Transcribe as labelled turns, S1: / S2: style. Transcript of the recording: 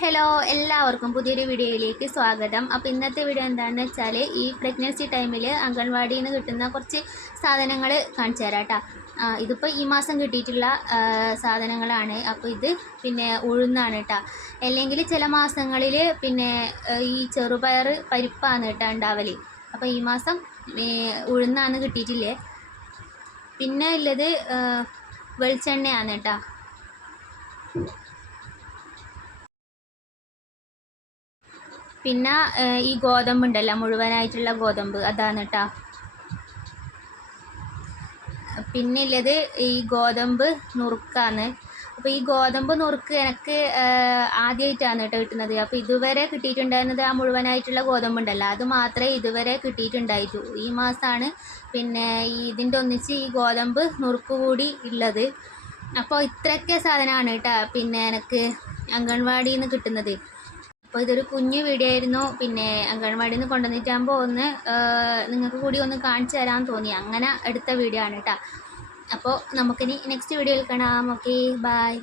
S1: Hello എല്ലാവർക്കും പുതിയൊരു വീഡിയോയിലേക്ക് സ്വാഗതം. അപ്പോൾ ഇന്നത്തെ വീഡിയോ എന്താണെന്ന് വെച്ചാൽ ഈ പ്രഗ്നൻസി ടൈമിൽ അംഗൻവാടിയിൽ നിന്ന് കിട്ടുന്ന കുറച്ച് സാധനങ്ങൾ കാണിച്ചു തരാം കേട്ടോ ഇതിപ്പോൾ ഈ മാസം കിട്ടിയിട്ടുള്ള സാധനങ്ങളാണ്. അപ്പോൾ ഇത് പിന്നെ ഉഴുന്നാണ് കേട്ടോ അല്ലെങ്കിൽ ചില മാസങ്ങളിൽ പിന്നെ ഈ ചെറുപയർ പരിപ്പാണ് കേട്ടോ ഉണ്ടാവൽ അപ്പോൾ ഈ മാസം ഉഴുന്നാണ് കിട്ടിയിട്ടില്ലേ? പിന്നെ ഉള്ളത് വെളിച്ചെണ്ണയാണ് കേട്ടോ പിന്നെ ഈ ഗോതമ്പ് ഉണ്ടല്ലോ മുഴുവനായിട്ടുള്ള ഗോതമ്പ്. അതാണ് കേട്ടോ പിന്നെ ഉള്ളത് ഈ ഗോതമ്പ് നുറുക്കാണ്. അപ്പോൾ ഈ ഗോതമ്പ് നുറുക്ക് എനിക്ക് ആദ്യമായിട്ടാണ് കേട്ടോ കിട്ടുന്നത്. അപ്പോൾ ഇതുവരെ കിട്ടിയിട്ടുണ്ടായിരുന്നത് ആ മുഴുവനായിട്ടുള്ള ഗോതമ്പ് ഉണ്ടല്ലോ അത് മാത്രമേ ഇതുവരെ കിട്ടിയിട്ടുണ്ടായിട്ടു. ഈ മാസമാണ് പിന്നെ ഇതിന്റെ ഒന്നിച്ച് ഈ ഗോതമ്പ് നുറുക്ക് കൂടി ഉള്ളത് അപ്പോൾ ഇത്രയൊക്കെ സാധനമാണ് കേട്ടോ പിന്നെ എനിക്ക് അംഗൻവാടിയിൽ നിന്ന് കിട്ടുന്നത്. അപ്പോൾ ഇതൊരു കുഞ്ഞു വീഡിയോ ആയിരുന്നു. പിന്നെ അംഗൻവാടിയിൽ നിന്ന് കൊണ്ടുവന്നിട്ടാകുമ്പോൾ ഒന്ന് നിങ്ങൾക്ക് കൂടി ഒന്ന് കാണിച്ചു തരാൻ തോന്നി. അങ്ങനെ എടുത്ത വീഡിയോ ആണ് കേട്ടോ അപ്പോൾ നമുക്കിനി നെക്സ്റ്റ് വീഡിയോയിൽ കാണാം. Okay bye